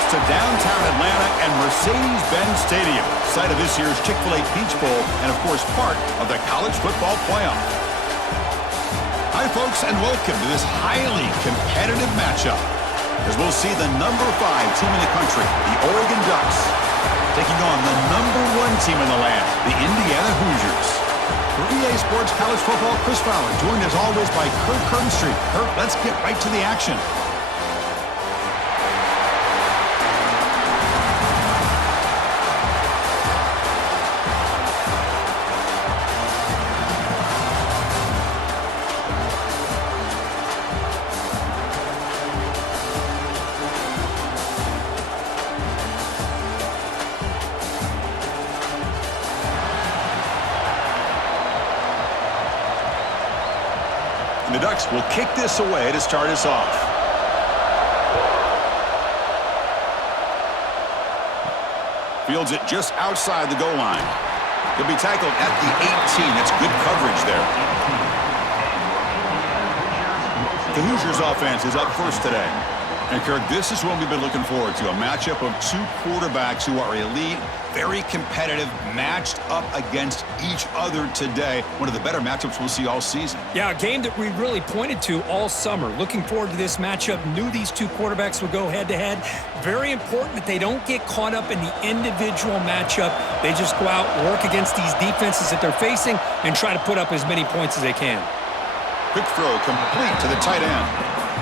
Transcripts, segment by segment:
sports to downtown Atlanta and Mercedes-Benz Stadium, site of this year's Chick-fil-A Peach Bowl and, of course, part of the college football playoff. Hi, folks, and welcome to this highly competitive matchup, as we'll see the number 5 team in the country, the Oregon Ducks, taking on the number 1 team in the land, the Indiana Hoosiers. For EA Sports College Football, Chris Fowler, joined as always by Kurt Kernstreet. Kurt, let's get right to the action. The Ducks will kick this away to start us off. Fields it just outside the goal line. He'll be tackled at the 18. That's good coverage there. The Hoosiers offense is up first today. And, Kirk, this is what we've been looking forward to, a matchup of 2 quarterbacks who are elite, very competitive, matched up against each other today. One of the better matchups we'll see all season. Yeah, a game that we really pointed to all summer. Looking forward to this matchup. Knew these 2 quarterbacks would go head-to-head. Very important that they don't get caught up in the individual matchup. They just go out, work against these defenses that they're facing, and try to put up as many points as they can. Quick throw complete to the tight end.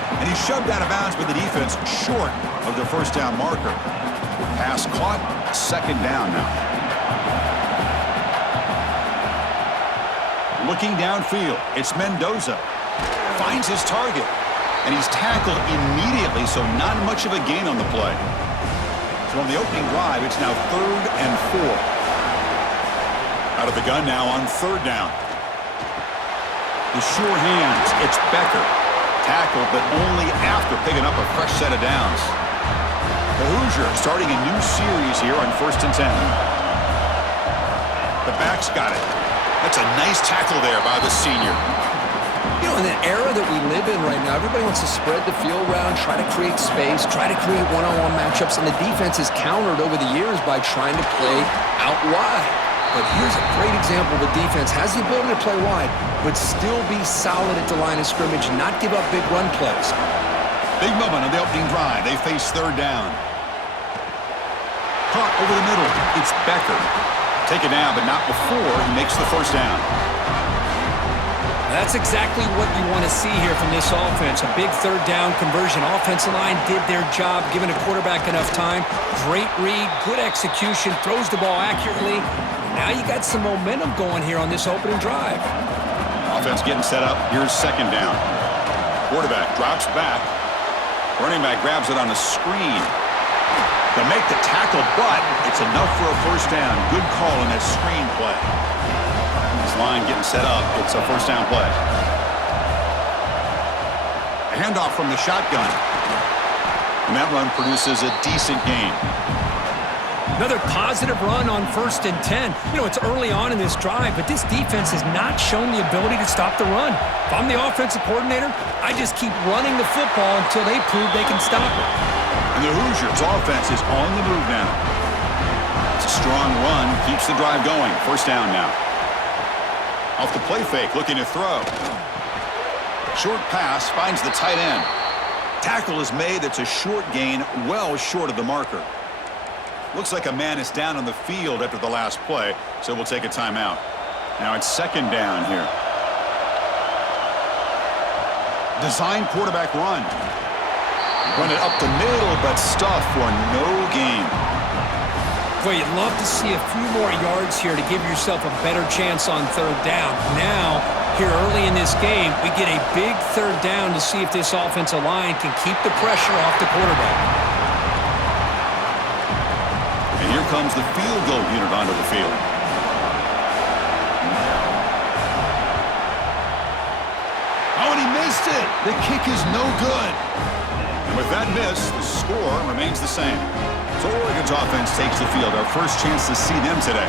And he's shoved out of bounds with the defense short of the first down marker. Pass caught, second down now. Looking downfield, it's Mendoza. Finds his target, and he's tackled immediately, so not much of a gain on the play. So on the opening drive, it's now 3rd and 4. Out of the gun now on 3rd down. The sure hands, it's Becker. Tackled, but only after picking up a fresh set of downs. The Hoosiers starting a new series here on 1st and 10. The back's got it. That's a nice tackle there by the senior. You know, in the era that we live in right now, everybody wants to spread the field around, try to create space, try to create one-on-one matchups, and the defense has countered over the years by trying to play out wide. But here's a great example of a defense has the ability to play wide, but still be solid at the line of scrimmage and not give up big run plays. Big moment on the opening drive. They face 3rd down. Caught over the middle. It's Becker. Take it down, but not before he makes the first down. That's exactly what you want to see here from this offense. A big 3rd down conversion. Offensive line did their job, giving a quarterback enough time. Great read, good execution, throws the ball accurately. Now you got some momentum going here on this opening drive. Offense getting set up. Here's 2nd down. Quarterback drops back. Running back grabs it on the screen. They'll make the tackle, but it's enough for a first down. Good call in that screen play. This line getting set up. It's a first down play. A handoff from the shotgun. And that run produces a decent gain. Another positive run on 1st and 10. You know, it's early on in this drive, but this defense has not shown the ability to stop the run. If I'm the offensive coordinator, I just keep running the football until they prove they can stop it. And the Hoosiers' offense is on the move now. It's a strong run, keeps the drive going. First down now. Off the play fake, looking to throw. Short pass, finds the tight end. Tackle is made, it's a short gain, well short of the marker. Looks like a man is down on the field after the last play, so we'll take a timeout. Now it's 2nd down here. Design quarterback run. Run it up the middle, but stuff for no gain. Boy, you'd love to see a few more yards here to give yourself a better chance on 3rd down. Now, here early in this game, we get a big 3rd down to see if this offensive line can keep the pressure off the quarterback. And here comes the field goal unit onto the field. Oh, and he missed it. The kick is no good. And with that miss, the score remains the same. So Oregon's offense takes the field. Our first chance to see them today.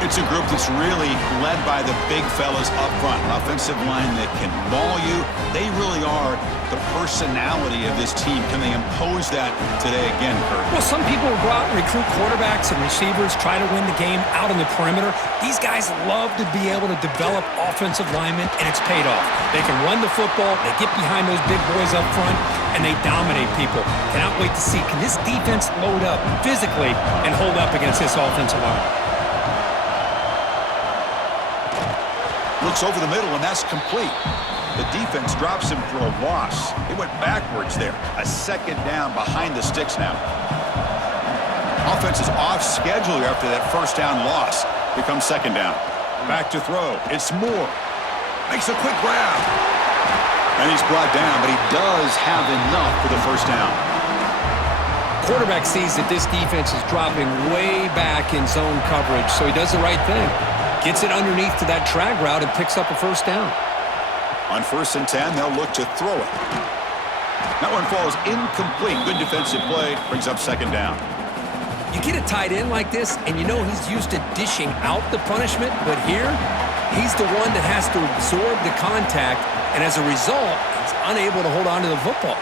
It's a group that's really led by the big fellas up front. An offensive line that can maul you. They really are the personality of this team. Can they impose that today again, Kurt? Well, some people will go out and recruit quarterbacks and receivers, try to win the game out on the perimeter. These guys love to be able to develop offensive linemen, and it's paid off. They can run the football, they get behind those big boys up front, and they dominate people. Cannot wait to see, can this defense load up physically and hold up against this offensive line? Looks over the middle, and that's complete. The defense drops him for a loss. He went backwards there. A second down behind the sticks now. Offense is off schedule after that first down loss. Becomes second down. Back to throw. It's Moore. Makes a quick grab. And he's brought down, but he does have enough for the first down. Quarterback sees that this defense is dropping way back in zone coverage, so he does the right thing. Gets it underneath to that drag route and picks up a first down. On 1st and 10, they'll look to throw it. That one falls incomplete. Good defensive play. Brings up second down. You get a tight end like this, and you know he's used to dishing out the punishment, but here, he's the one that has to absorb the contact, and as a result, he's unable to hold on to the football.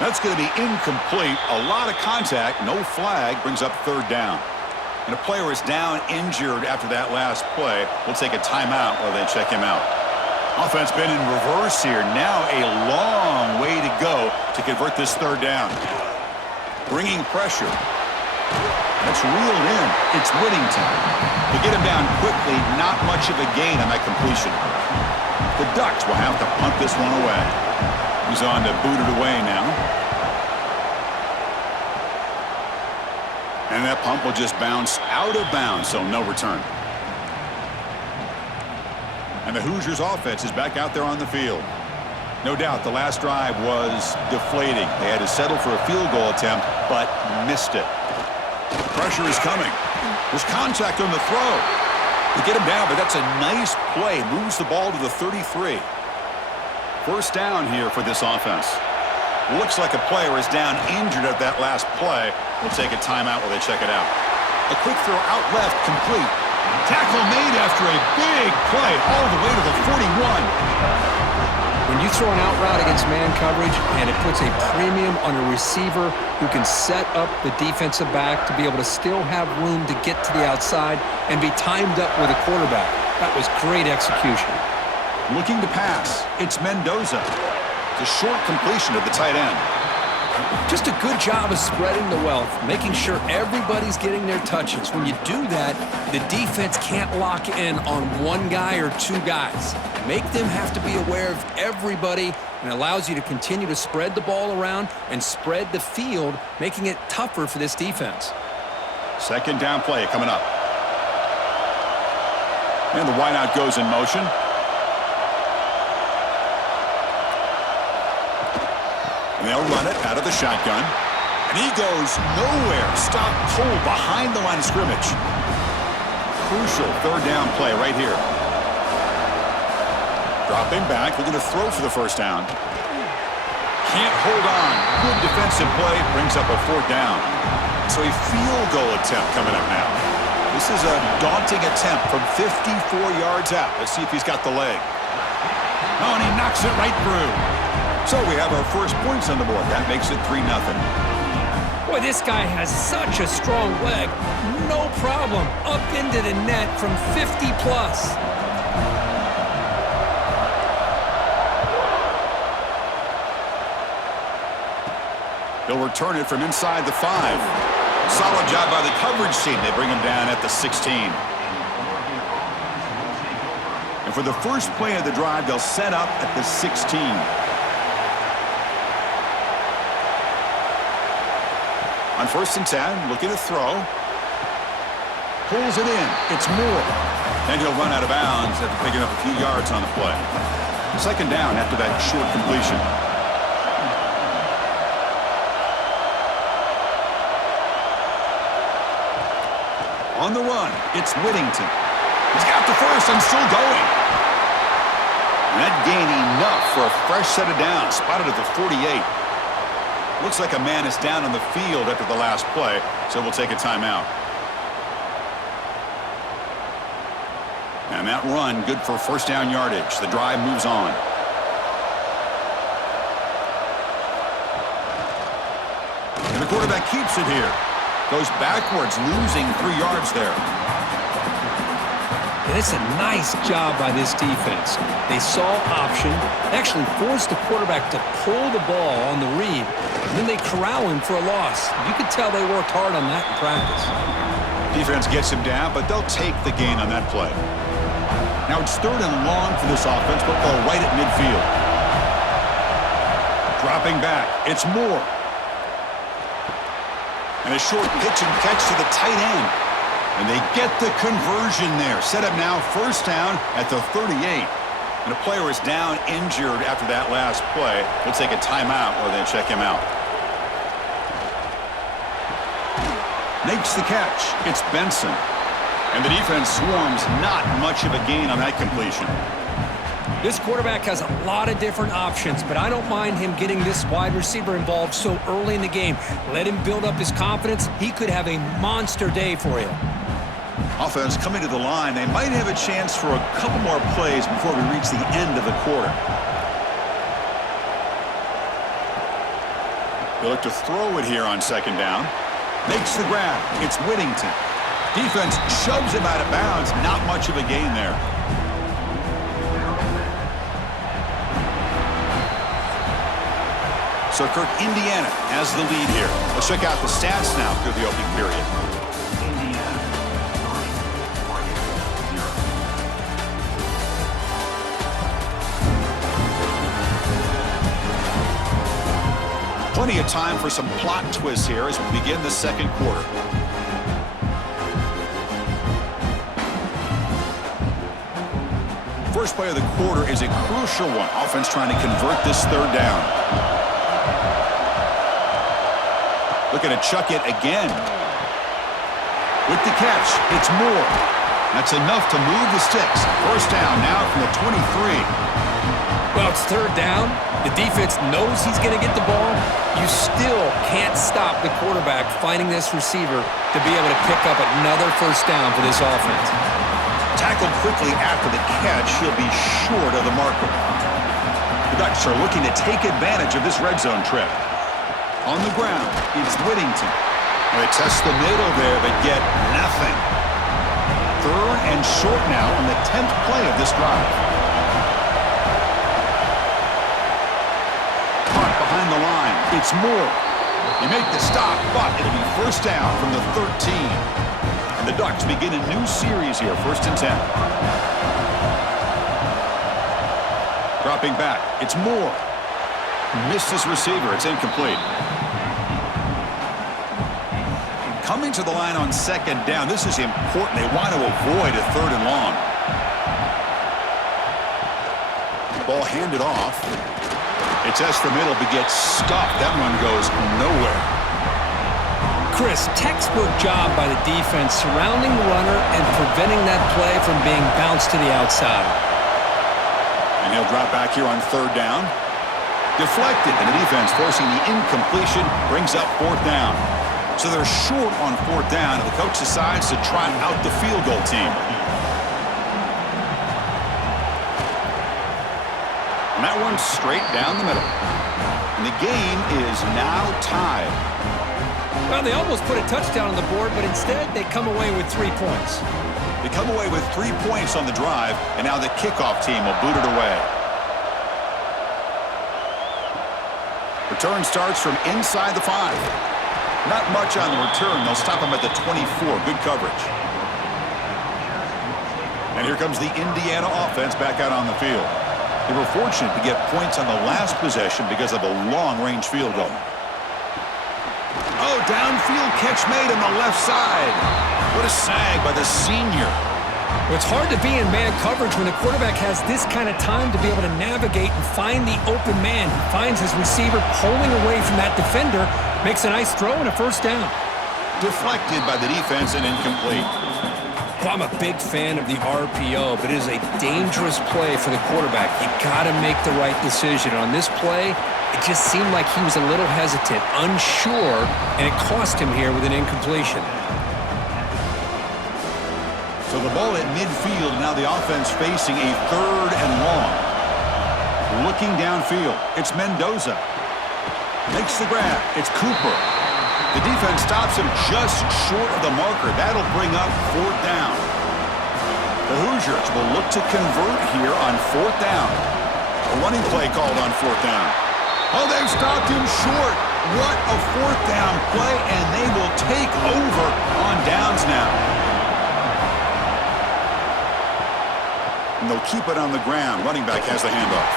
That's going to be incomplete. A lot of contact. No flag. Brings up third down. And a player is down injured after that last play. We'll take a timeout while they check him out. Offense been in reverse here. Now a long way to go to convert this third down. Bringing pressure. That's reeled in. It's Whittington. To get him down quickly, not much of a gain on that completion. The Ducks will have to punt this one away. He's on to boot it away now. And that pump will just bounce out of bounds, so no return. And the Hoosiers offense is back out there on the field. No doubt the last drive was deflating. They had to settle for a field goal attempt, but missed it. Pressure is coming. There's contact on the throw. They get him down, but that's a nice play. Moves the ball to the 33. First down here for this offense. Looks like a player is down injured at that last play. We'll take a timeout while they check it out. A quick throw out left, complete. Tackle made after a big play all the way to the 41. When you throw an out route against man coverage and it puts a premium on a receiver who can set up the defensive back to be able to still have room to get to the outside and be timed up with a quarterback. That was great execution. Looking to pass. It's Mendoza. It's a short completion of the tight end. Just a good job of spreading the wealth, making sure everybody's getting their touches. When you do that, the defense can't lock in on one guy or two guys. Make them have to be aware of everybody, and allows you to continue to spread the ball around and spread the field, making it tougher for this defense. Second down play coming up. And the wideout goes in motion. And they'll run it out of the shotgun. And he goes nowhere. Stop cold behind the line of scrimmage. Crucial third down play right here. Dropping back, looking to throw for the first down. Can't hold on. Good defensive play, brings up a fourth down. So a field goal attempt coming up now. This is a daunting attempt from 54 yards out. Let's see if he's got the leg. Oh, and he knocks it right through. So we have our first points on the board. That makes it 3-0. Boy, this guy has such a strong leg. No problem. Up into the net from 50 plus. He'll return it from inside the 5. Solid job by the coverage team. They bring him down at the 16. And for the first play of the drive, they'll set up at the 16. On 1st and 10, looking to throw. Pulls it in. It's Moore. And he'll run out of bounds after picking up a few yards on the play. Second down after that short completion. On the run, it's Whittington. He's got the first and still going. And that gained enough for a fresh set of downs. Spotted at the 48. Looks like a man is down on the field after the last play, so we'll take a timeout. And that run, good for first down yardage. The drive moves on. And the quarterback keeps it here. Goes backwards, losing 3 yards there. And it's a nice job by this defense. They saw option, actually forced the quarterback to pull the ball on the read, and then they corral him for a loss. You could tell they worked hard on that in practice. Defense gets him down, but they'll take the gain on that play. Now it's 3rd and long for this offense, but they're right at midfield. Dropping back, it's Moore. And a short pitch and catch to the tight end. And they get the conversion there. Set up now, first down at the 38. And a player is down injured after that last play. They'll take a timeout or they check him out. Makes the catch. It's Benson. And the defense swarms, not much of a gain on that completion. This quarterback has a lot of different options, but I don't mind him getting this wide receiver involved so early in the game. Let him build up his confidence. He could have a monster day for you. Offense coming to the line. They might have a chance for a couple more plays before we reach the end of the quarter. They look to throw it here on second down. Makes the grab. It's Whittington. Defense shoves him out of bounds. Not much of a gain there. So Kirk, Indiana has the lead here. Let's check out the stats now through the opening period. Plenty of time for some plot twists here as we begin the second quarter. First play of the quarter is a crucial one. Offense trying to convert this 3rd down. Looking to chuck it again. With the catch, it's Moore. That's enough to move the sticks. First down now from the 23. Well, it's 3rd down. The defense knows he's going to get the ball. You still can't stop the quarterback finding this receiver to be able to pick up another first down for this offense. Tackled quickly after the catch, he'll be short of the marker. The Ducks are looking to take advantage of this red zone trip. On the ground, it's Whittington. They test the middle there, but get nothing. 3rd and short now on the 10th play of this drive. Caught behind the line, it's Moore. You make the stop, but it'll be first down from the 13. And the Ducks begin a new series here, 1st and 10. Dropping back, it's Moore. Missed his receiver, it's incomplete. Coming to the line on second down, this is important. They want to avoid a 3rd and long. Ball handed off. It tests the middle, but gets stuffed. That one goes nowhere. Chris, textbook job by the defense surrounding the runner and preventing that play from being bounced to the outside. And he'll drop back here on 3rd down. Deflected, and the defense forcing the incompletion brings up 4th down. So they're short on 4th down, and the coach decides to try out the field goal team. And that one's straight down the middle. And the game is now tied. Well, they almost put a touchdown on the board, but instead they come away with 3 points. They come away with 3 points on the drive, and now the kickoff team will boot it away. Return starts from inside the 5. Not much on the return. They'll stop him at the 24. Good coverage. And here comes the Indiana offense back out on the field. They were fortunate to get points on the last possession because of a long-range field goal. Oh, downfield catch made on the left side. What a sag by the senior. It's hard to be in man coverage when the quarterback has this kind of time to be able to navigate and find the open man. He finds his receiver pulling away from that defender, makes a nice throw and a first down. Deflected by the defense and incomplete. Well, I'm a big fan of the RPO, but it is a dangerous play for the quarterback. You got to make the right decision. On this play, it just seemed like he was a little hesitant, unsure, and it cost him here with an incompletion. So So the ball at midfield, now the offense facing a 3rd and long. Looking downfield, it's Mendoza. Makes the grab, it's Cooper. The defense stops him just short of the marker. That'll bring up 4th down. The Hoosiers will look to convert here on 4th down. A running play called on 4th down. Oh, they've stopped him short. What a 4th down play, and they will take over on downs now. And they'll keep it on the ground. Running back has the handoff.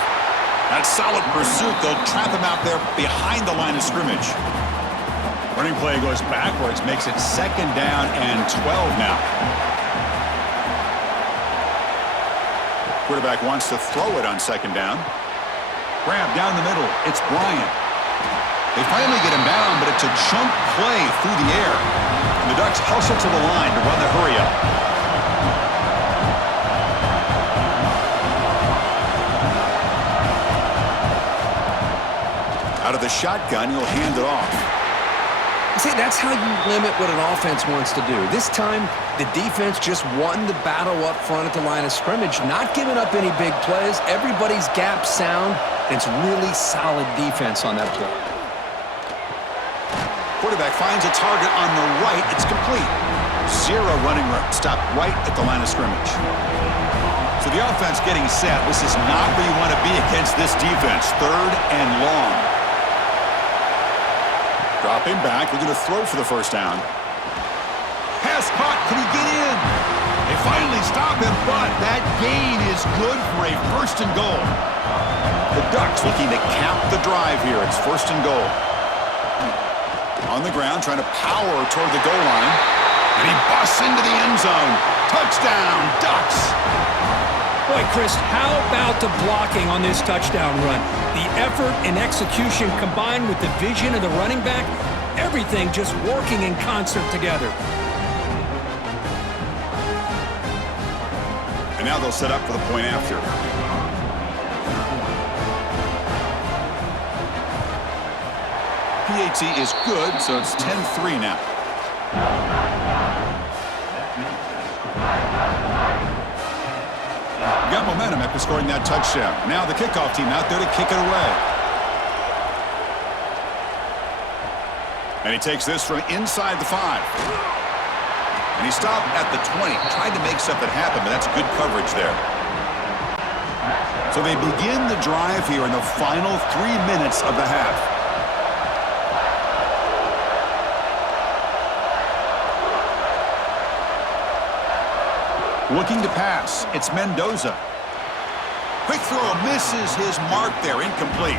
That's solid pursuit. They'll trap him out there behind the line of scrimmage. Running play goes backwards, makes it 2nd down and 12 now. Quarterback wants to throw it on 2nd down. Grab down the middle. It's Bryant. They finally get him down, but it's a chunk play through the air. And the Ducks hustle to the line to run the hurry-up. Out of the shotgun, he'll hand it off. See, that's how you limit what an offense wants to do. This time, the defense just won the battle up front at the line of scrimmage, not giving up any big plays. Everybody's gap sound, and it's really solid defense on that play. Quarterback finds a target on the right. It's complete. 0 running room. Stopped right at the line of scrimmage. So the offense getting set. This is not where you want to be against this defense. 3rd and long. Dropping back, looking to throw for the 1st down. Pass caught, can he get in? They finally stop him, but that gain is good for a 1st and goal. The Ducks looking to cap the drive here. It's 1st and goal. On the ground, trying to power toward the goal line. And he busts into the end zone. Touchdown, Ducks! Boy, Chris, how about the blocking on this touchdown run? The effort and execution combined with the vision of the running back, everything just working in concert together. And now they'll set up for the point after. PAT is good, so it's 10-3 now. Got momentum after scoring that touchdown. Now the kickoff team out there to kick it away. And he takes this from inside the 5. And he stopped at the 20. Tried to make something happen, but that's good coverage there. So they begin the drive here in the final 3 minutes of the half. Looking to pass. It's Mendoza. Quick throw misses his mark there. Incomplete.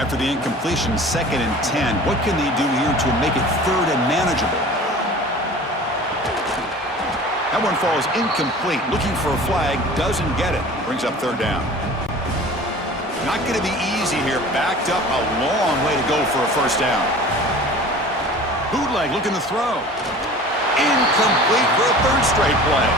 After the incompletion, 2nd and 10. What can they do here to make it 3rd and manageable? That one falls incomplete. Looking for a flag. Doesn't get it. Brings up 3rd down. Not going to be easy here. Backed up a long way to go for a 1st down. Bootleg looking to throw. Incomplete for a 3rd straight play.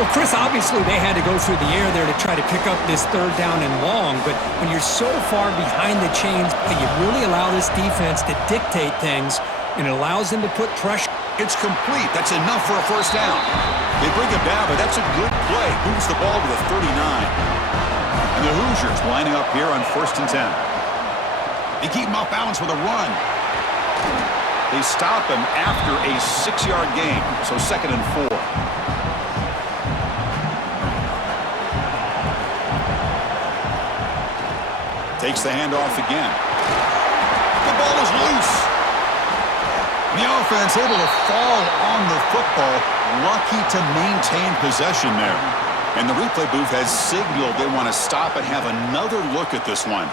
Well, Chris, obviously they had to go through the air there to try to pick up this 3rd down and long, but when you're so far behind the chains, you really allow this defense to dictate things, and it allows them to put pressure. It's complete. That's enough for a 1st down. They bring him down, but that's a good play. Moves the ball to the 39. And the Hoosiers lining up here on 1st and 10. They keep him off balance with a run. They stop him after a 6-yard gain, so 2nd and 4. Takes the handoff again. The ball is loose. The offense able to fall on the football, lucky to maintain possession there. And the replay booth has signaled they want to stop and have another look at this one.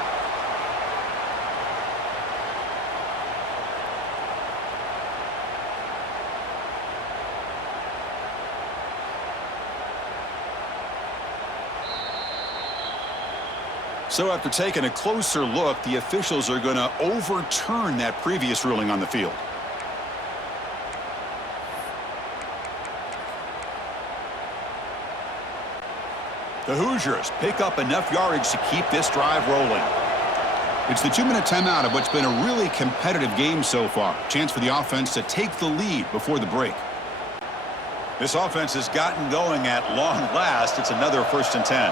So after taking a closer look, the officials are going to overturn that previous ruling on the field. The Hoosiers pick up enough yardage to keep this drive rolling. It's the 2-minute timeout of what's been a really competitive game so far. Chance for the offense to take the lead before the break. This offense has gotten going at long last. It's another 1st and 10.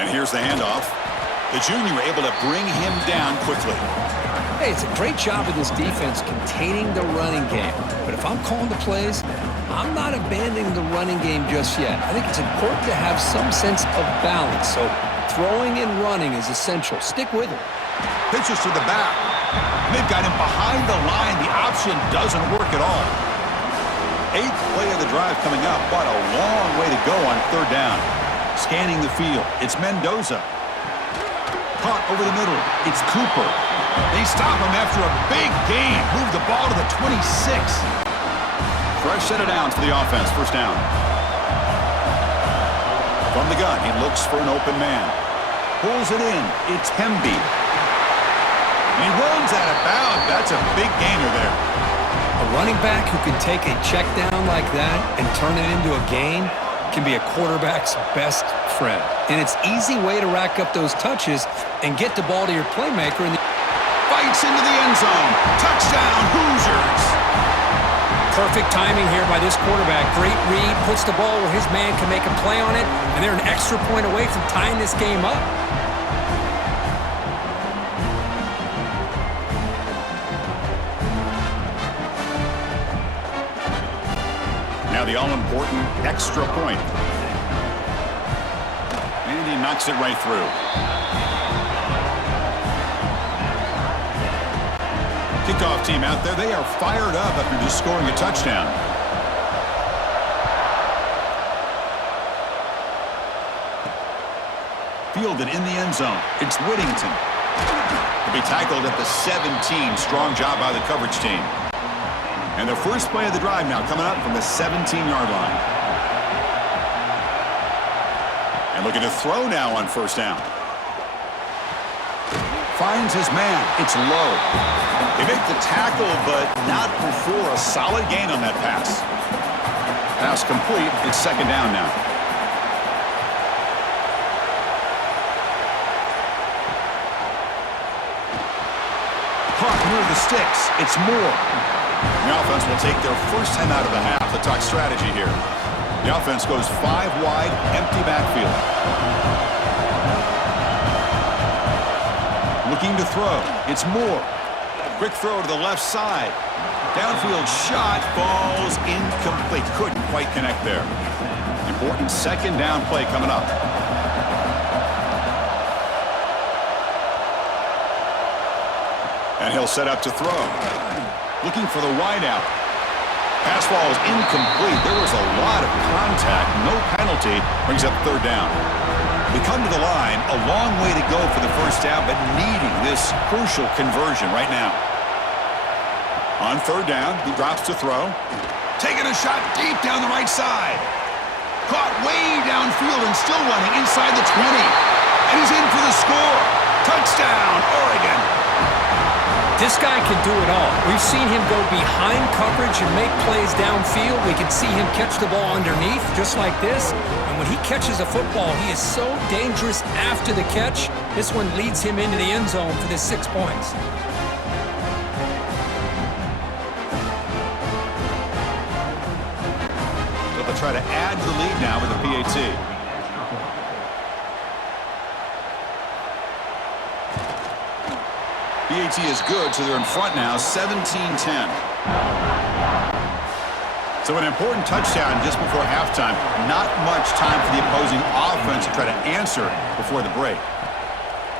And here's the handoff. The junior able to bring him down quickly. Hey, it's a great job of this defense containing the running game. But if I'm calling the plays, I'm not abandoning the running game just yet. I think it's important to have some sense of balance. So throwing and running is essential. Stick with it. Pitches to the back. They've got him behind the line. The option doesn't work at all. 8th play of the drive coming up, but a long way to go on 3rd down. Scanning the field, it's Mendoza. Caught over the middle, it's Cooper. They stop him after a big gain. Move the ball to the 26. Fresh set of downs for the offense, 1st down. From the gun, he looks for an open man. Pulls it in, it's Hemby. And he runs out of bounds. That's a big gainer there. A running back who can take a check down like that and turn it into a gain can be a quarterback's best friend. And it's an easy way to rack up those touches and get the ball to your playmaker. And Fights into the end zone. Touchdown, Hoosiers. Perfect timing here by this quarterback. Great read, puts the ball where his man can make a play on it, and they're an extra point away from tying this game up. Now the all-important extra point. And he knocks it right through. Kickoff team out there, they are fired up after just scoring a touchdown. Fielded in the end zone. It's Whittington. He'll be tackled at the 17. Strong job by the coverage team. And the first play of the drive now coming up from the 17-yard line. And looking to throw now on 1st down. Finds his man. It's low. They make the tackle, but not before a solid gain on that pass. Pass complete. It's 2nd down now. Caught near the sticks. It's Moore. The offense will take their first time out of the half. The talk strategy here. The offense goes 5 wide, empty backfield. Looking to throw. It's Moore. Quick throw to the left side. Downfield shot falls incomplete. Couldn't quite connect there. Important 2nd down play coming up. And he'll set up to throw. Looking for the wideout. Pass ball is incomplete. There was a lot of contact. No penalty. Brings up 3rd down. We come to the line. A long way to go for the 1st down, but needing this crucial conversion right now. On 3rd down, he drops to throw. Taking a shot deep down the right side. Caught way downfield and still running inside the 20. And he's in for the score. Touchdown, Oregon. This guy can do it all. We've seen him go behind coverage and make plays downfield. We can see him catch the ball underneath, just like this. And when he catches a football, he is so dangerous after the catch. This one leads him into the end zone for the 6 points. So they'll try to add to the lead now with the PAT. PAT is good, so they're in front now, 17-10. So an important touchdown just before halftime. Not much time for the opposing offense to try to answer before the break.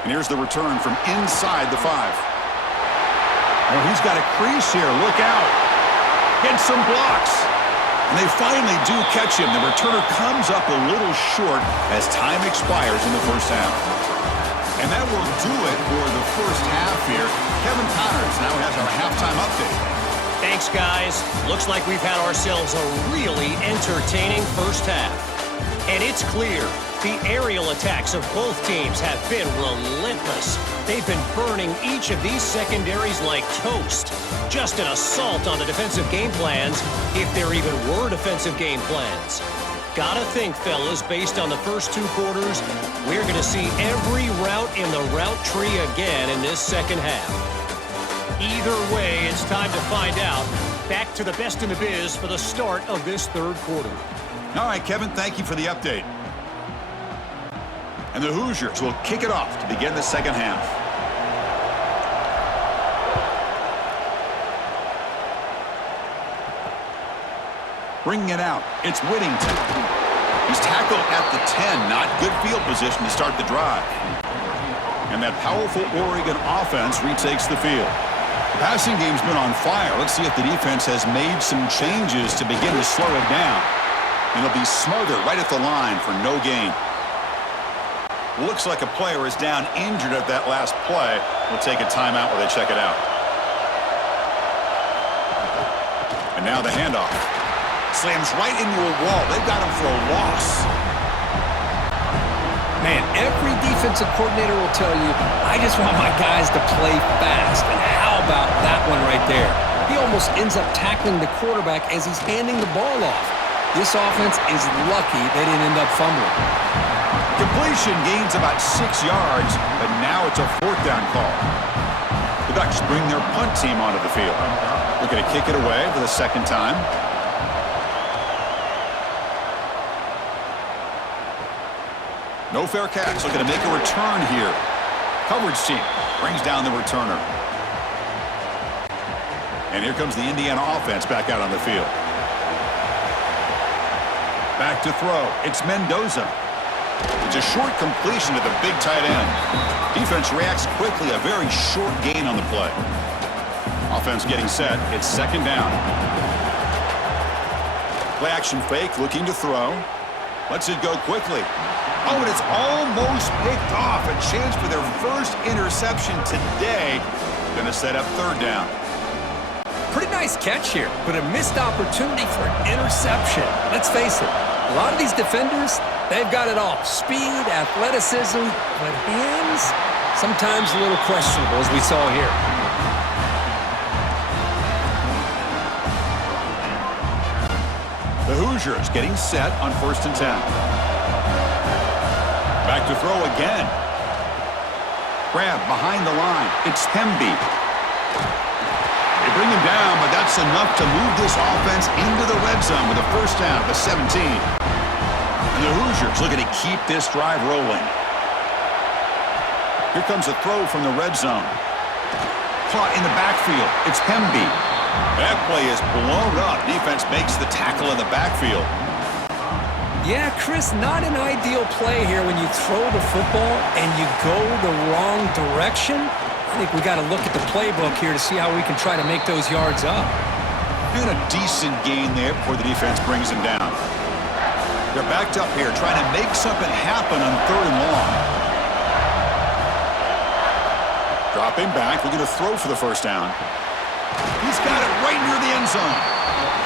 And here's the return from inside the 5. Oh, he's got a crease here. Look out. Gets some blocks. And they finally do catch him. The returner comes up a little short as time expires in the 1st half. And that will do it for the 1st half here. Kevin Connors now has our halftime update. Thanks, guys. Looks like we've had ourselves a really entertaining 1st half. And it's clear the aerial attacks of both teams have been relentless. They've been burning each of these secondaries like toast. Just an assault on the defensive game plans, if there even were defensive game plans. Gotta think, fellas, based on the first 2 quarters, we're going to see every route in the route tree again in this 2nd half. Either way, it's time to find out. back to the best in the biz for the start of this third quarter. All right, Kevin, thank you for the update. And the Hoosiers will kick it off to begin the second half. Bringing it out, it's Whittington. He's tackled at the 10, not good field position to start the drive. And that powerful Oregon offense retakes the field. The passing game's been on fire. Let's see if the defense has made some changes to begin to slow it down. And it'll be Smother right at the line for no gain. Looks like a player is down injured at that last play. We'll take a timeout while they check it out. And now the handoff. Slams right into a wall. They've got him for a loss. Man, every defensive coordinator will tell you, I just want my guys to play fast. And how about that one right there? He almost ends up tackling the quarterback as he's handing the ball off. This offense is lucky they didn't end up fumbling. Completion gains about 6 yards, but now it's a fourth down call. The Ducks bring their punt team onto the field. They're going to kick it away for the second time. No fair catch. Looking to make a return here. Coverage team brings down the returner. And here comes the Indiana offense back out on the field. Back to throw. It's Mendoza. It's a short completion to the big tight end. Defense reacts quickly. A very short gain on the play. Offense getting set. It's second down. Play action fake. Looking to throw. Lets it go quickly. Oh, and it's almost picked off. A chance for their first interception today. Going to set up third down. Pretty nice catch here, but a missed opportunity for an interception. Let's face it, a lot of these defenders, they've got it all. Speed, athleticism, but hands, sometimes a little questionable, as we saw here. The Hoosiers getting set on 1st and 10. Back to throw again. Grab behind the line. It's Hemby. They bring him down, but that's enough to move this offense into the red zone with a first down at the 17. And the Hoosiers looking to keep this drive rolling. Here comes a throw from the red zone. Caught in the backfield. It's Hemby. That play is blown up. Defense makes the tackle in the backfield. Yeah, Chris, not an ideal play here when you throw the football and you go the wrong direction. I think we got to look at the playbook here to see how we can try to make those yards up. And a decent gain there before the defense brings him down. They're backed up here trying to make something happen on 3rd and long. Dropping back, looking to throw for the first down. He's got it right near the end zone.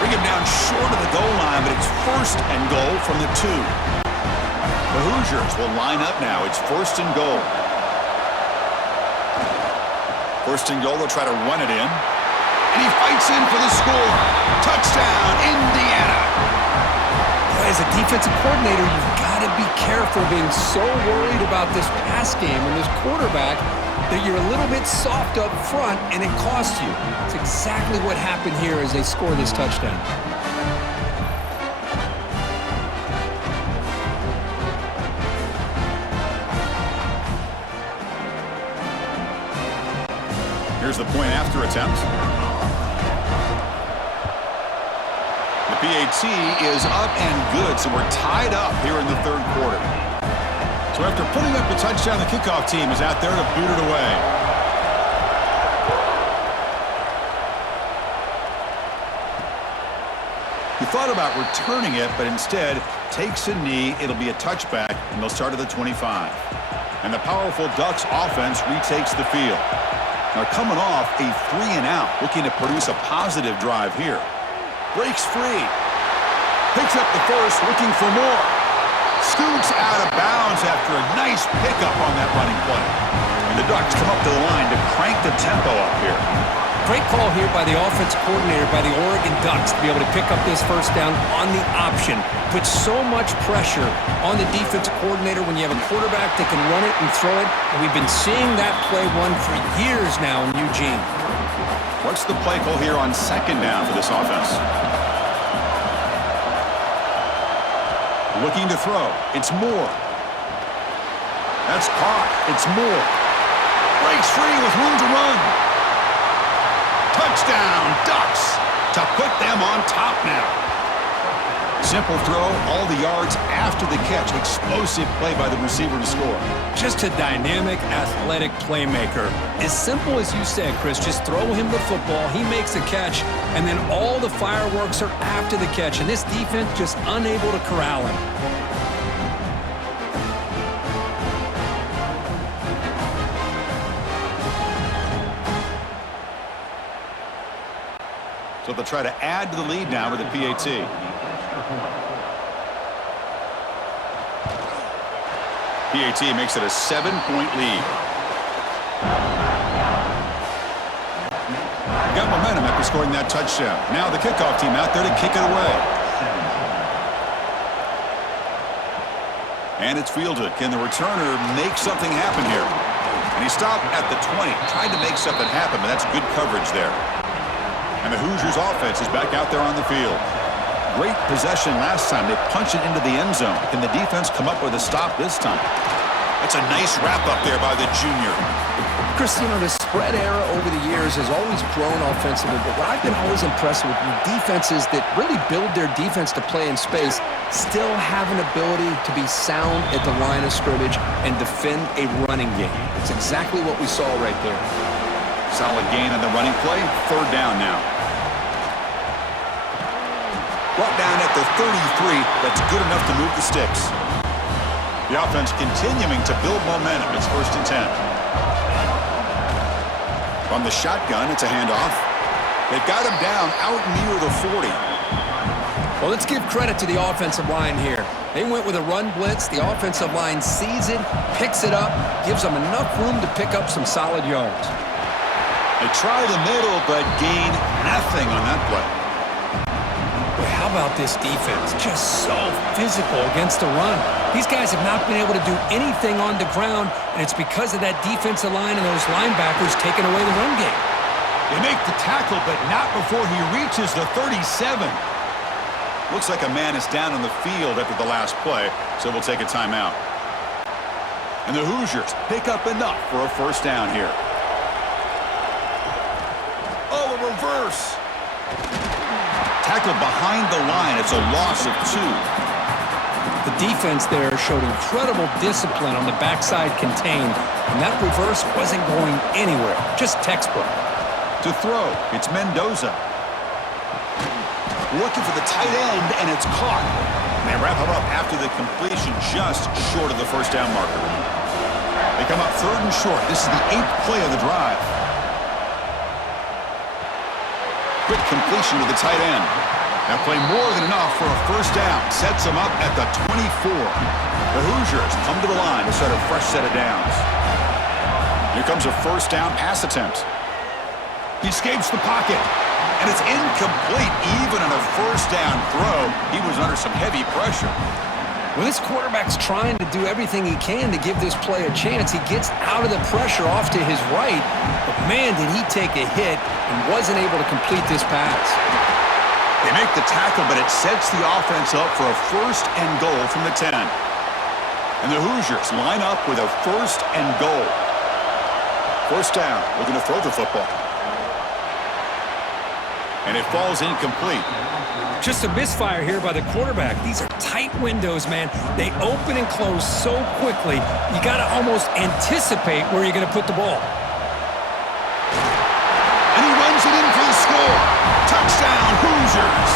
Bring him down short of the goal line, but it's 1st and goal from the 2. The Hoosiers will line up now. It's 1st and goal. 1st and goal, they'll try to run it in. And he fights in for the score. Touchdown, Indiana. As a defensive coordinator, you've got to be careful being so worried about this pass game and this quarterback that you're a little bit soft up front and it costs you. It's exactly what happened here as they score this touchdown. Here's the point after attempt. The PAT is up and good, so we're tied up here in the 3rd quarter. So after putting up the touchdown, the kickoff team is out there to boot it away. He thought about returning it, but instead takes a knee. It'll be a touchback, and they'll start at the 25. And the powerful Ducks offense retakes the field. They're coming off a 3-and-out, looking to produce a positive drive here. Breaks free. Picks up the first, looking for more. Scoots out of bounds after a nice pickup on that running play. And the Ducks come up to the line to crank the tempo up here. Great call here by the offensive coordinator, by the Oregon Ducks, to be able to pick up this first down on the option. Puts so much pressure on the defensive coordinator when you have a quarterback that can run it and throw it. And we've been seeing that play run for years now in Eugene. What's the play call here on second down for this offense? Looking to throw. It's Moore. That's caught. It's Moore. Breaks free with room to run. Touchdown, Ducks, to put them on top now. Simple throw, all the yards after the catch. Explosive play by the receiver to score. Just a dynamic, athletic playmaker. As simple as you said, Chris, just throw him the football, he makes a catch, and then all the fireworks are after the catch, and this defense just unable to corral him. So they'll try to add to the lead now with a PAT. PAT makes it a 7-point lead. Got momentum after scoring that touchdown. Now the kickoff team out there to kick it away. And it's fielded. Can the returner make something happen here? And he stopped at the 20. Tried to make something happen, but that's good coverage there. And the Hoosiers offense is back out there on the field. Great possession last time. They punch it into the end zone. Can the defense come up with a stop this time? That's a nice wrap-up there by the junior. Chris, you know, the spread era over the years has always grown offensively, but what I've been always impressed with defenses that really build their defense to play in space still have an ability to be sound at the line of scrimmage and defend a running game. It's exactly what we saw right there. Solid gain on the running play. Third down now. Brought down at the 33. That's good enough to move the sticks. The offense continuing to build momentum. It's 1st and 10. From the shotgun, it's a handoff. They've got him down out near the 40. Well, let's give credit to the offensive line here. They went with a run blitz. The offensive line sees it, picks it up, gives them enough room to pick up some solid yards. They try the middle, but gain nothing on that play. Boy, how about this defense? Just so physical against the run. These guys have not been able to do anything on the ground, and it's because of that defensive line and those linebackers taking away the run game. They make the tackle, but not before he reaches the 37. Looks like a man is down on the field after the last play, so we'll take a timeout. And the Hoosiers pick up enough for a 1st down here. Oh, a reverse. Tackled behind the line. It's a loss of 2. The defense there showed incredible discipline on the backside contained, and that reverse wasn't going anywhere. Just textbook. To throw, it's Mendoza. Looking for the tight end, and it's caught. And they wrap him up after the completion just short of the 1st down marker. They come up 3rd and short. This is the 8th play of the drive. Quick completion to the tight end. That play more than enough for a 1st down. Sets them up at the 24. The Hoosiers come to the line to start a fresh set of downs. Here comes a 1st down pass attempt. He escapes the pocket, and it's incomplete. Even on a 1st down throw, he was under some heavy pressure. Well, this quarterback's trying to do everything he can to give this play a chance. He gets out of the pressure off to his right, but man, did he take a hit and wasn't able to complete this pass. They make the tackle, but it sets the offense up for a 1st and goal from the 10. And the Hoosiers line up with a 1st and goal. 1st down, looking to throw the football. And it falls incomplete. Just a misfire here by the quarterback. These are tight windows, man. They open and close so quickly, you got to almost anticipate where you're going to put the ball. And he runs it in for the score. Touchdown, Hoosiers.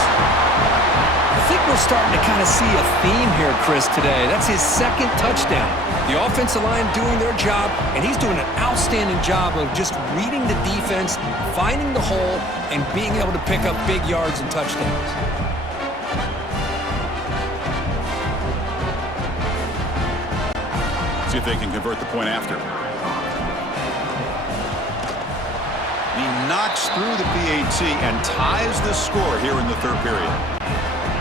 I think we're starting to kind of see a theme here, Chris, today. That's his 2nd touchdown. The offensive line doing their job, and he's doing an outstanding job of just reading the defense, finding the hole, and being able to pick up big yards and touchdowns. See if they can convert the point after. He knocks through the PAT and ties the score here in the 3rd period.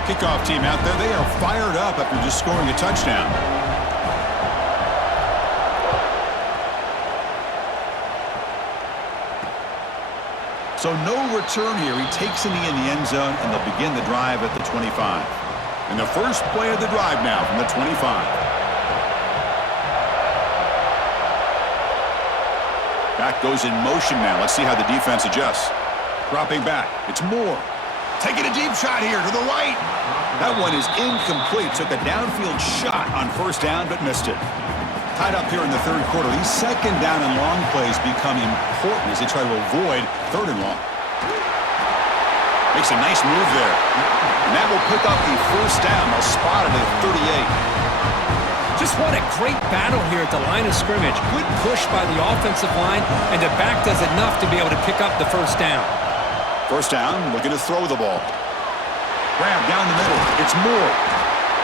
Kickoff team out there, they are fired up after just scoring a touchdown. So no return here. He takes in the end zone, and they'll begin the drive at the 25. And the first play of the drive now from the 25. Back goes in motion now. Let's see how the defense adjusts. Dropping back. It's Moore. Taking a deep shot here to the right. That one is incomplete. Took a downfield shot on first down, but missed it. Tied up here in the third quarter. These second down and long plays become important as they try to avoid third and long. Makes a nice move there. And that will pick up the first down. They'll spot it at 38. Just what a great battle here at the line of scrimmage. Good push by the offensive line, and the back does enough to be able to pick up the first down. First down, looking to throw the ball. Grab down the middle. It's Moore.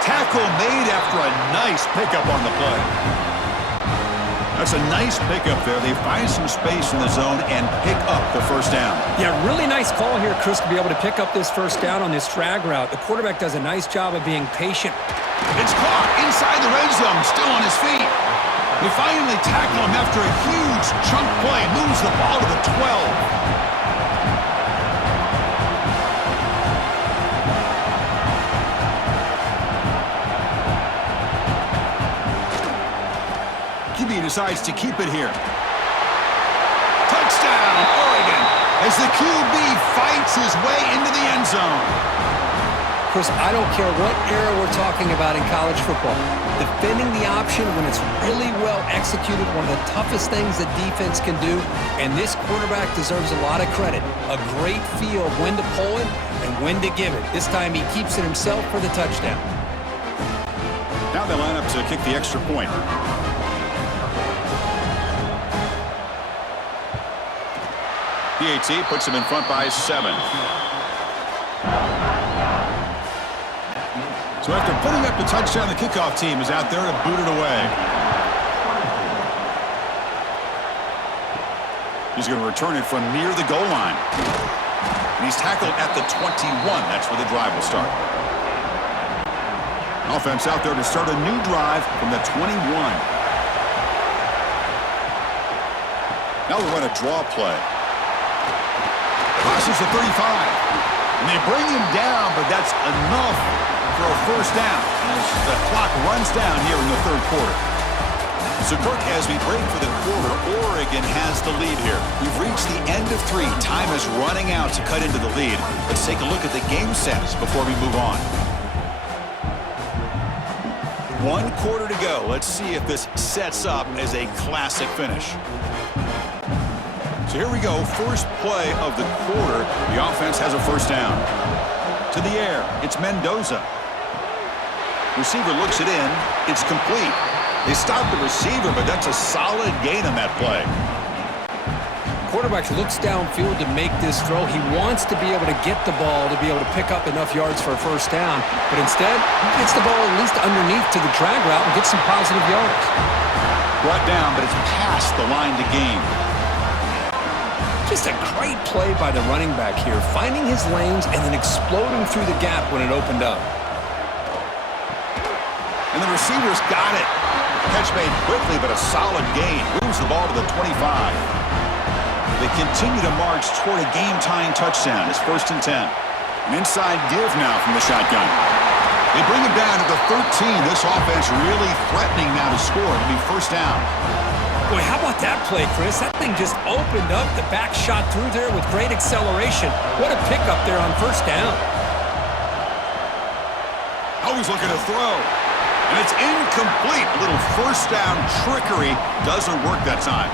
Tackle made after a nice pickup on the play. That's a nice pickup there. They find some space in the zone and pick up the first down. Yeah, really nice call here, Chris, to be able to pick up this first down on this drag route. The quarterback does a nice job of being patient. It's caught inside the red zone, still on his feet. They finally tackle him after a huge chunk play. Moves the ball to the 12. QB decides to keep it here. Touchdown, Oregon, as the QB fights his way into the end zone. Chris, I don't care what era we're talking about in college football. Defending the option when it's really well executed, one of the toughest things that defense can do, and this quarterback deserves a lot of credit. A great feel of when to pull it and when to give it. This time he keeps it himself for the touchdown. Now they line up to kick the extra point. PAT puts him in front by 7. So after putting up the touchdown, the kickoff team is out there to boot it away. He's going to return it from near the goal line. And he's tackled at the 21. That's where the drive will start. Offense out there to start a new drive from the 21. Now we'll run a draw play. Crosses the 35. And they bring him down, but that's enough for a first down as the clock runs down here in the third quarter. So, Kirk, as we break for the quarter, Oregon has the lead here. We've reached the end of 3. Time is running out to cut into the lead. Let's take a look at the game stats before we move on. 1 quarter to go. Let's see if this sets up as a classic finish. So here we go. First play of the quarter. The offense has a first down. To the air. It's Mendoza. Receiver looks it in. It's complete. They stop the receiver, but that's a solid gain on that play. Quarterback looks downfield to make this throw. He wants to be able to get the ball to be able to pick up enough yards for a first down, but instead, he gets the ball at least underneath to the drag route and gets some positive yards. Brought down, but it's past the line to gain. Just a great play by the running back here, finding his lanes and then exploding through the gap when it opened up. And the receivers got it. Catch made quickly, but a solid gain. Moves the ball to the 25. They continue to march toward a game-tying touchdown. It's 1st and 10. An inside give now from the shotgun. They bring him down to the 13. This offense really threatening now to score. It'll be first down. Boy, how about that play, Chris? That thing just opened up. The back shot through there with great acceleration. What a pickup there on first down. Always looking to throw. And it's incomplete. A little first down trickery doesn't work that time.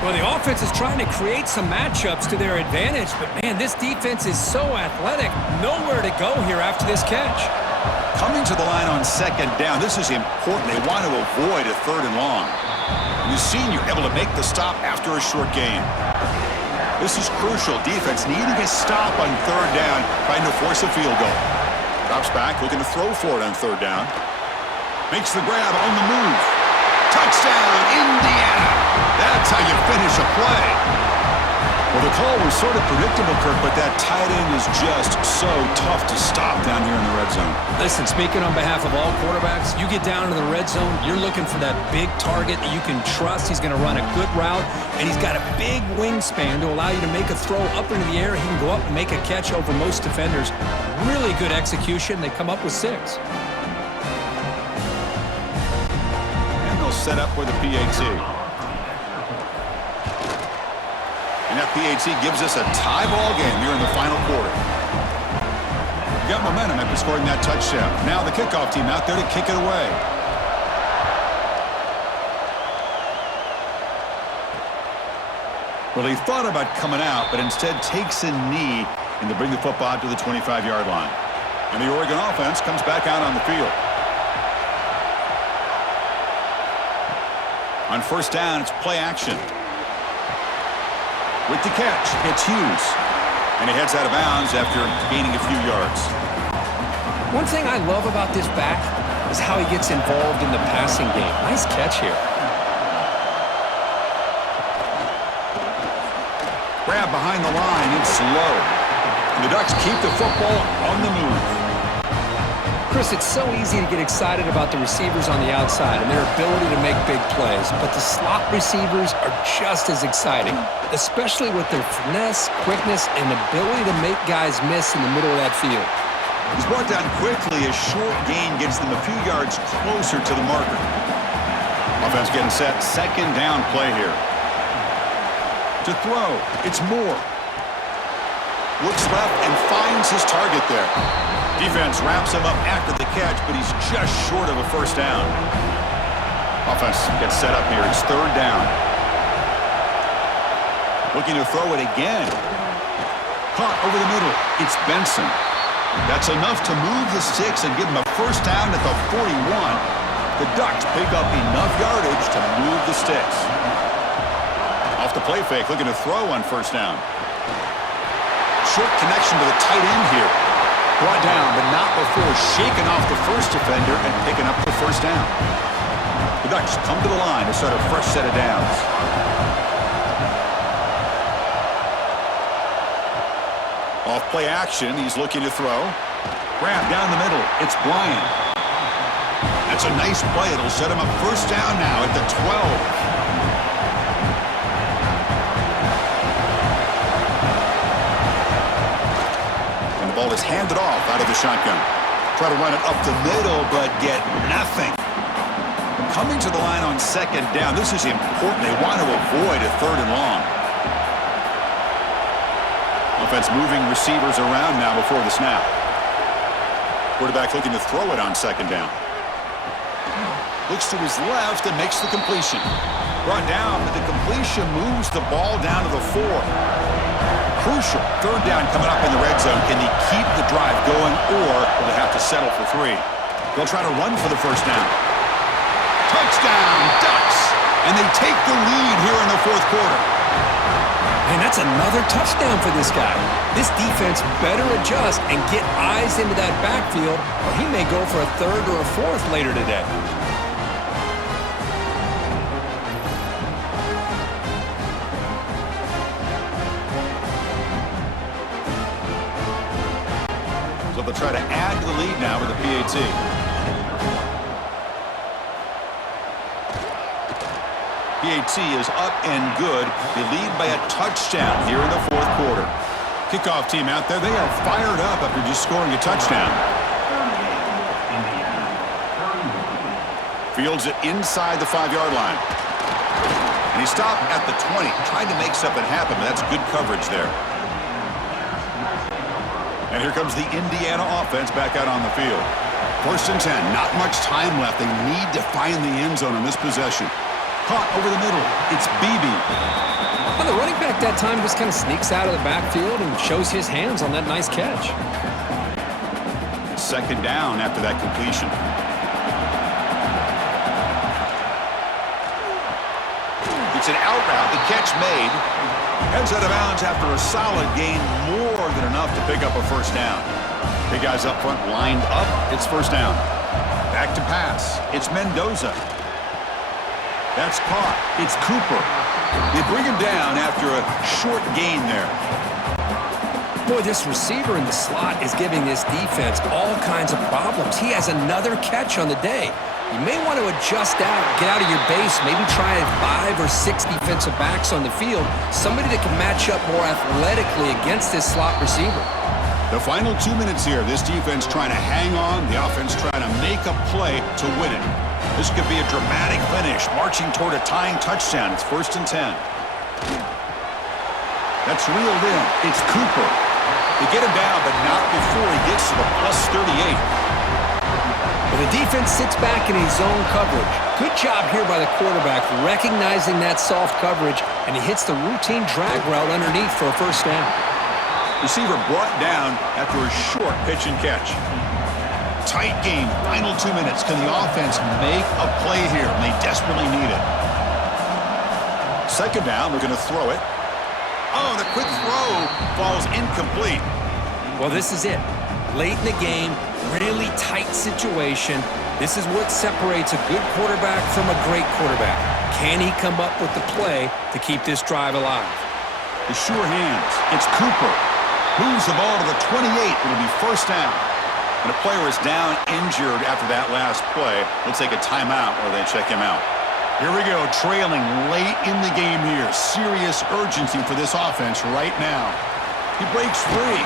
Well, the offense is trying to create some matchups to their advantage, but man, this defense is so athletic. Nowhere to go here after this catch. Coming to the line on second down, this is important. They want to avoid a 3rd and long. And the senior able to make the stop after a short gain. This is crucial. Defense needing a stop on 3rd down, trying to force a field goal. Drops back, looking to throw for it on 3rd down. Makes the grab on the move. Touchdown, Indiana. That's how you finish a play. Well, the call was sort of predictable, Kirk, but that tight end is just so tough to stop down here in the red zone. Listen, speaking on behalf of all quarterbacks, you get down into the red zone, you're looking for that big target that you can trust. He's going to run a good route, and he's got a big wingspan to allow you to make a throw up into the air. He can go up and make a catch over most defenders. Really good execution. They come up with 6. And they'll set up for the PAT. And that PAT gives us a tie ball game here in the final quarter. Got momentum after scoring that touchdown. Now the kickoff team out there to kick it away. Well, he thought about coming out, but instead takes a knee and to bring the football out to the 25-yard line. And the Oregon offense comes back out on the field. On first down, it's play action. With the catch, it's Hughes. And he heads out of bounds after gaining a few yards. One thing I love about this back is how he gets involved in the passing game. Nice catch here. Grab behind the line, it's low. And the Ducks keep the football on the move. Chris, it's so easy to get excited about the receivers on the outside and their ability to make big plays, but the slot receivers are just as exciting, especially with their finesse, quickness, and ability to make guys miss in the middle of that field. He's brought down quickly. A short gain gets them a few yards closer to the marker. Offense getting set. Second down play here. To throw, it's Moore. Looks left and finds his target there. Defense wraps him up after the catch, but he's just short of a first down. Offense gets set up here. It's third down. Looking to throw it again. Caught over the middle. It's Benson. That's enough to move the sticks and give him a first down at the 41. The Ducks pick up enough yardage to move the sticks. Off the play fake, looking to throw on first down. Short connection to the tight end here. Brought down, but not before shaking off the first defender and picking up the first down. The Ducks come to the line to start a fresh set of downs. Off play action, he's looking to throw. Grab down the middle, it's Bryant. That's a nice play. It'll set him up first down now at the 12. The ball is handed off out of the shotgun. Try to run it up the middle, but get nothing. Coming to the line on second down. This is important. They want to avoid a third and long. Offense moving receivers around now before the snap. Quarterback looking to throw it on second down. Looks to his left and makes the completion. Brought down, but the completion moves the ball down to the 4. Crucial. Third down coming up in the red zone. Can he keep the drive going, or will they have to settle for 3? They'll try to run for the first down. Touchdown, Ducks! And they take the lead here in the fourth quarter. Man, that's another touchdown for this guy. This defense better adjust and get eyes into that backfield, or he may go for a third or a fourth later today. So they'll try to add to the lead now with the PAT. PAT is up and good. They lead by a touchdown here in the fourth quarter. Kickoff team out there. They are fired up after just scoring a touchdown. Fields it inside the 5-yard line. And he stopped at the 20. Tried to make something happen, but that's good coverage there. And here comes the Indiana offense back out on the field. First and 10. Not much time left. They need to find the end zone on this possession. Caught over the middle. It's Beebe. Well, the running back that time just kind of sneaks out of the backfield and shows his hands on that nice catch. Second down after that completion. It's an out route. The catch made. Heads out of bounds after a solid gain. More than enough to pick up a first down. Big guys up front lined up. It's first down. Back to pass. It's Mendoza. That's caught. It's Cooper. They bring him down after a short gain there. Boy, this receiver in the slot is giving this defense all kinds of problems. He has another catch on the day. You may want to adjust out, get out of your base, maybe try 5 or 6 defensive backs on the field, somebody that can match up more athletically against this slot receiver. The final 2 minutes here, this defense trying to hang on, the offense trying to make a play to win it. This could be a dramatic finish, marching toward a tying touchdown. It's 1st and 10. That's reeled in. It's Cooper. They get him down, but not before he gets to the +38. Well, the defense sits back in his zone coverage. Good job here by the quarterback, recognizing that soft coverage, and he hits the routine drag route underneath for a 1st down. Receiver brought down after a short pitch and catch. Tight game, final 2 minutes. Can the offense make a play here? And they desperately need it. 2nd down, they're going to throw it. Oh, the quick throw falls incomplete. Well, this is it. Late in the game, really tight situation. This is what separates a good quarterback from a great quarterback. Can he come up with the play to keep this drive alive? The sure hands. It's Cooper. Moves the ball to the 28. It'll be 1st down. And the player is down injured after that last play. We'll take a timeout or they check him out. Here we go, trailing late in the game here. Serious urgency for this offense right now. He breaks free.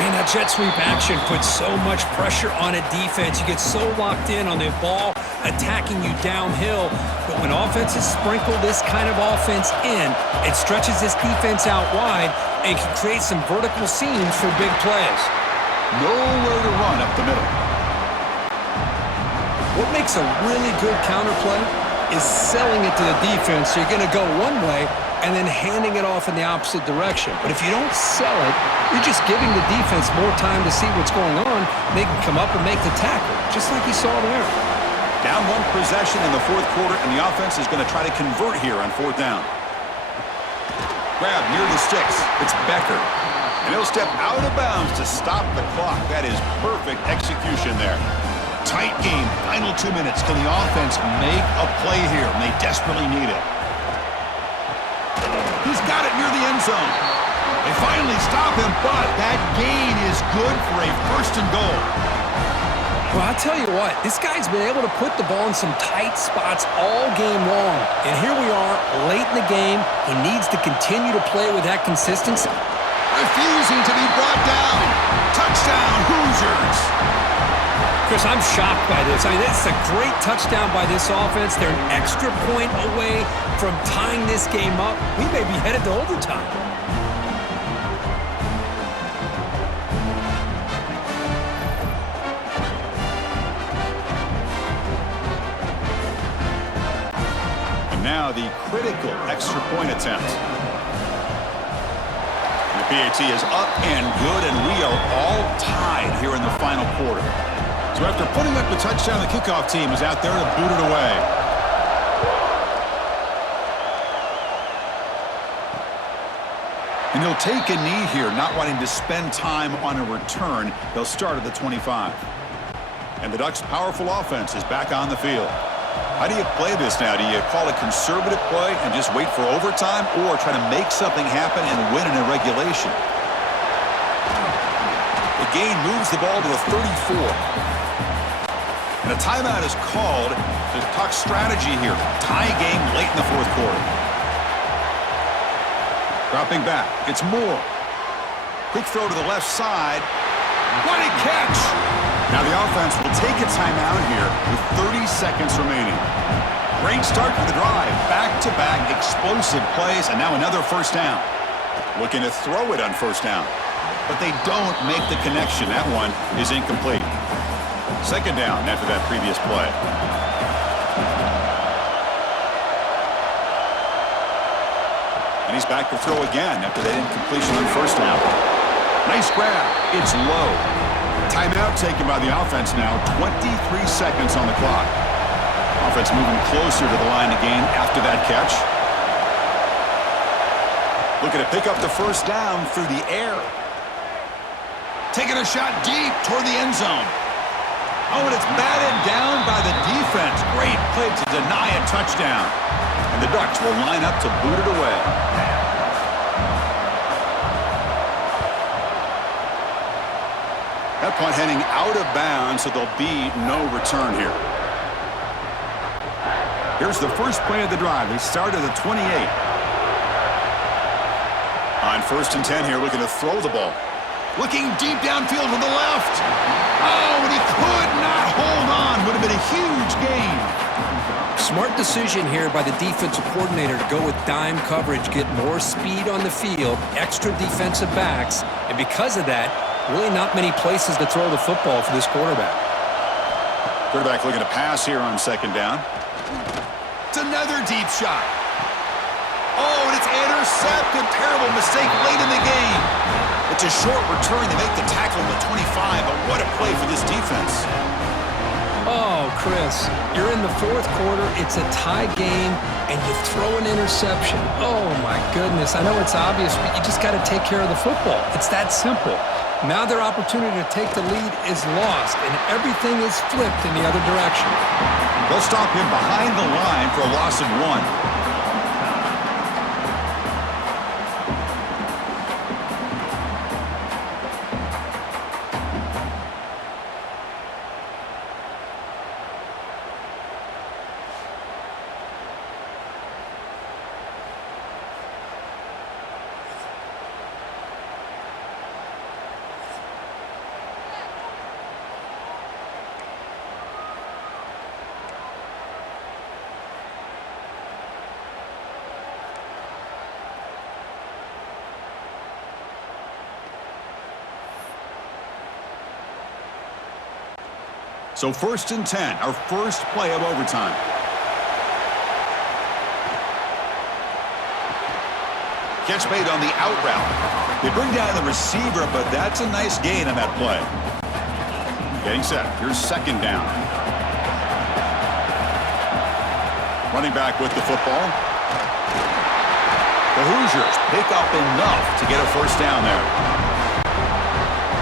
Man, that jet sweep action puts so much pressure on a defense. You get so locked in on the ball attacking you downhill. But when offenses sprinkle this kind of offense in, it stretches this defense out wide and can create some vertical seams for big plays. Nowhere to run up the middle. What makes a really good counterplay is selling it to the defense. So you're going to go one way and then handing it off in the opposite direction. But if you don't sell it, you're just giving the defense more time to see what's going on. They can come up and make the tackle, just like you saw there. Down 1 possession in the 4th quarter, and the offense is going to try to convert here on 4th down. Grab near the sticks. It's Becker. And he'll step out of bounds to stop the clock. That is perfect execution there. Tight game, final 2 minutes. Can the offense make a play here? And they desperately need it. He's got it near the end zone. They finally stop him, but that gain is good for a 1st and goal. Well, I'll tell you what, this guy's been able to put the ball in some tight spots all game long. And here we are, late in the game. He needs to continue to play with that consistency. Refusing to be brought down. Touchdown, Hoosiers. Chris, I'm shocked by this. I mean, it's a great touchdown by this offense. They're an extra point away from tying this game up. We may be headed to overtime. And now the critical extra point attempt. The PAT is up and good, and we are all tied here in the final quarter. So after putting up the touchdown, the kickoff team is out there to boot it away. And he'll take a knee here, not wanting to spend time on a return. They'll start at the 25. And the Ducks' powerful offense is back on the field. How do you play this now? Do you call a conservative play and just wait for overtime, or try to make something happen and win in a regulation? The gain moves the ball to the 34. And a timeout is called to talk strategy here. Tie game late in the 4th quarter. Dropping back, it's Moore. Quick throw to the left side. What a catch! Now the offense will take a timeout here with 30 seconds remaining. Great start for the drive. Back-to-back explosive plays, and now another 1st down. Looking to throw it on 1st down. But they don't make the connection. That one is incomplete. 2nd down after that previous play. And he's back to throw again after that incompletion on 1st down. Nice grab. It's low. Timeout taken by the offense now. 23 seconds on the clock. Offense moving closer to the line again after that catch. Looking to pick up the 1st down through the air. Taking a shot deep toward the end zone. Oh, and it's batted down by the defense. Great play to deny a touchdown. And the Ducks will line up to boot it away. That punt heading out of bounds, so there'll be no return here. Here's the first play of the drive. They start at the 28. On 1st and 10 here, looking to throw the ball. Looking deep downfield to the left. Oh, and he could not hold on. Would have been a huge gain. Smart decision here by the defensive coordinator to go with dime coverage, get more speed on the field, extra defensive backs, and because of that, really not many places to throw the football for this quarterback. Quarterback looking to pass here on 2nd down. It's another deep shot. Oh, and it's intercepted. Terrible mistake late in the game. It's a short return. They make the tackle at the 25, but what a play for this defense. Oh, Chris, you're in the 4th quarter. It's a tie game, and you throw an interception. Oh, my goodness. I know it's obvious, but you just got to take care of the football. It's that simple. Now their opportunity to take the lead is lost, and everything is flipped in the other direction. They'll stop him behind the line for a loss of 1. So 1st and 10, our first play of overtime. Catch made on the out route. They bring down the receiver, but that's a nice gain on that play. Getting set. Here's 2nd down. Running back with the football. The Hoosiers pick up enough to get a 1st down there.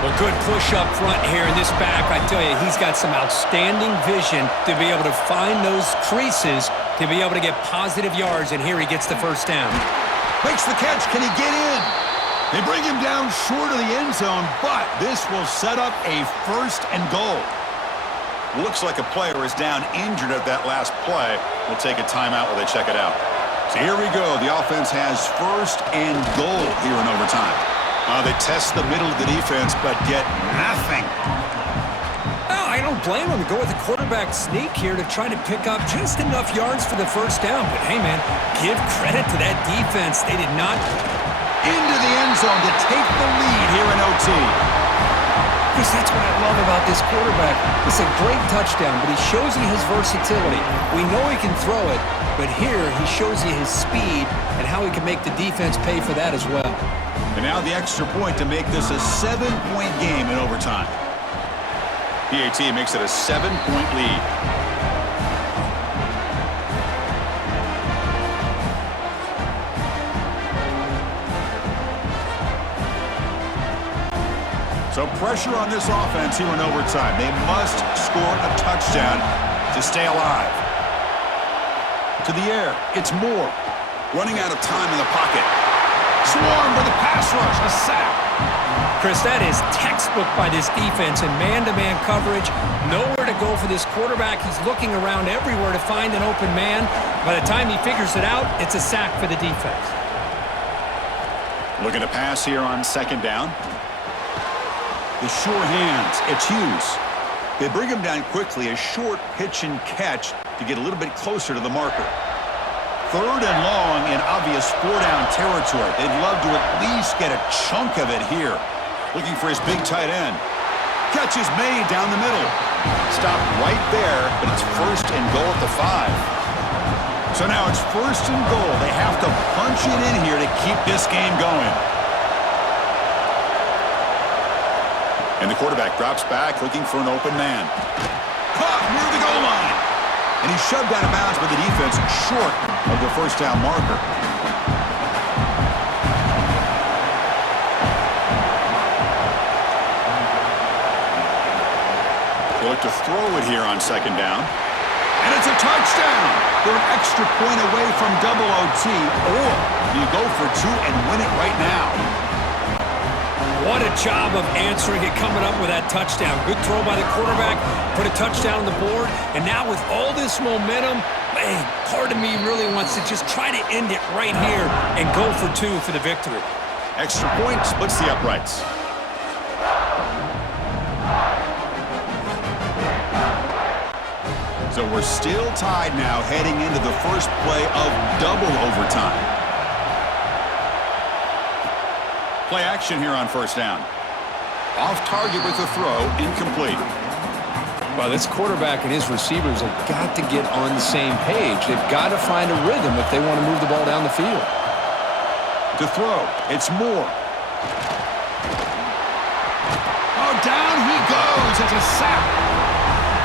A good push up front here in this back. I tell you, he's got some outstanding vision to be able to find those creases to be able to get positive yards, and here he gets the 1st down. Makes the catch. Can he get in? They bring him down short of the end zone, but this will set up a 1st and goal. Looks like a player is down injured at that last play. We'll take a timeout while they check it out. So here we go. The offense has 1st and goal here in overtime. They test the middle of the defense, but get nothing. Well, I don't blame him to go with the quarterback sneak here to try to pick up just enough yards for the 1st down. But, hey, man, give credit to that defense. They did not. Into the end zone to take the lead here in OT. Because that's what I love about this quarterback. It's a great touchdown, but he shows you his versatility. We know he can throw it, but here he shows you his speed and how he can make the defense pay for that as well. And now the extra point to make this a 7-point game in overtime. PAT makes it a 7-point lead. So pressure on this offense here in overtime. They must score a touchdown to stay alive. To the air, it's Moore. Running out of time in the pocket. Swarmed with a pass rush, a sack. Chris, that is textbook by this defense in man-to-man coverage. Nowhere to go for this quarterback. He's looking around everywhere to find an open man. By the time he figures it out, it's a sack for the defense. Looking to pass here on 2nd down. The sure hands, it's Hughes. They bring him down quickly, a short pitch and catch to get a little bit closer to the marker. 3rd and long in obvious 4-down territory. They'd love to at least get a chunk of it here. Looking for his big tight end. Catch is made down the middle. Stopped right there, but it's 1st and goal at the 5. So now it's 1st and goal. They have to punch it in here to keep this game going. And the quarterback drops back, looking for an open man. Caught near the goal line. And he's shoved out of bounds by the defense short of the 1st down marker. They look to throw it here on second down. And it's a touchdown. They're an extra point away from double OT, or you go for two and win it right now. What a job of answering it, coming up with that touchdown. Good throw by the quarterback, put a touchdown on the board, and now with all this momentum, man, part of me really wants to just try to end it right here and go for two for the victory. Extra point splits the uprights. So we're still tied now heading into the first play of double overtime. Play action here on first down. Off target with the throw, incomplete. Well, this quarterback and his receivers have got to get on the same page. They've got to find a rhythm if they want to move the ball down the field. To throw, it's Moore. Oh, down he goes. It's a sack.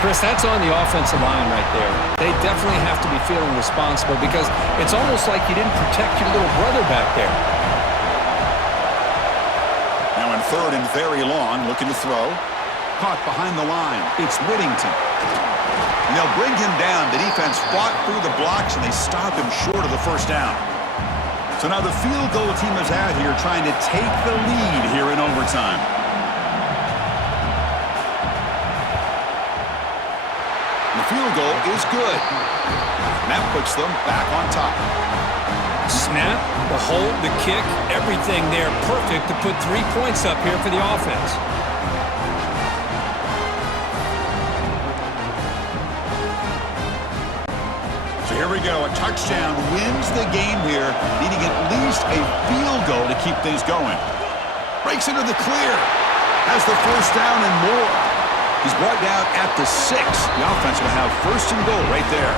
Chris, that's on the offensive line right there. They definitely have to be feeling responsible because it's almost like you didn't protect your little brother back there. Now in third and very long, looking to throw. Caught behind the line. It's Whittington. And they'll bring him down. The defense fought through the blocks, and they stop him short of the first down. So now the field goal team is out here trying to take the lead here in overtime. The field goal is good. And that puts them back on top. Snap, the hold, the kick, everything there perfect to put 3 points up here for the offense. So here we go. A touchdown wins the game here, needing at least a field goal to keep things going. Breaks into the clear. Has the first down and more. He's brought down at the 6. The offense will have first and goal right there.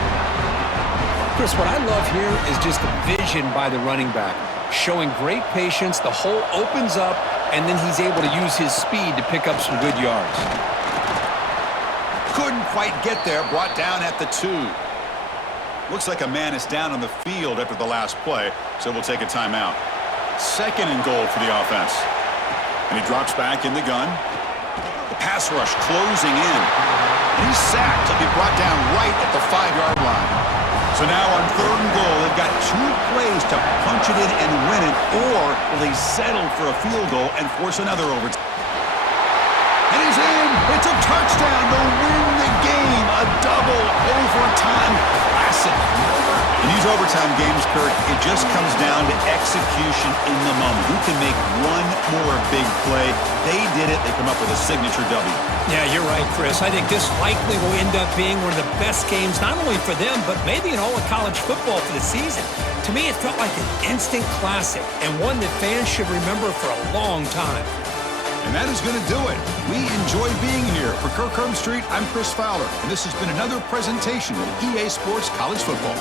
Chris, what I love here is just the vision by the running back. Showing great patience, the hole opens up, and then he's able to use his speed to pick up some good yards. Couldn't quite get there, brought down at the 2. Looks like a man is down on the field after the last play, so we'll take a timeout. Second and goal for the offense. And he drops back in the gun. The pass rush closing in. And he's sacked. He'll be brought down right at the 5-yard line. So now on third and goal, they've got 2 plays to punch it in and win it, or will they settle for a field goal and force another overtime? And he's in! It's a touchdown to win the game! A double overtime classic. In these overtime games, Kurt, it just comes down to execution in the moment. Who can make one more big play? They did it. They come up with a signature W. Yeah, you're right, Chris. I think this likely will end up being one of the best games, not only for them, but maybe in all of college football for the season. To me, it felt like an instant classic and one that fans should remember for a long time. And that is going to do it. We enjoyed being here. For Kirk Street, I'm Chris Fowler, and this has been another presentation of EA Sports College Football.